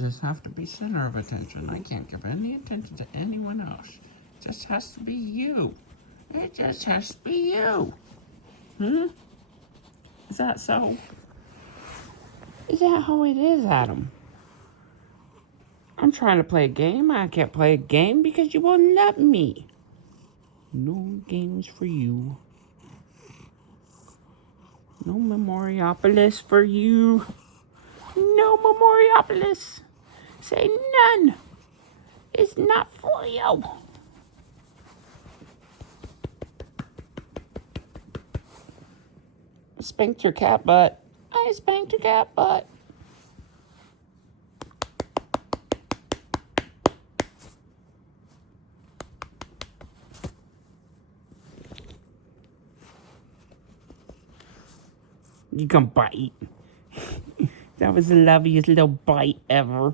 Just have to be center of attention. I can't give any attention to anyone else. It just has to be you. It just has to be you. Is that so? Is that how it is, Adam? I'm trying to play a game. I can't play a game because you won't let me. No games for you. No Memoriopolis for you. No Memoriopolis. Say none. It's not for you. I spanked your cat butt. I spanked your cat butt. You can bite. That was the loveliest little bite ever.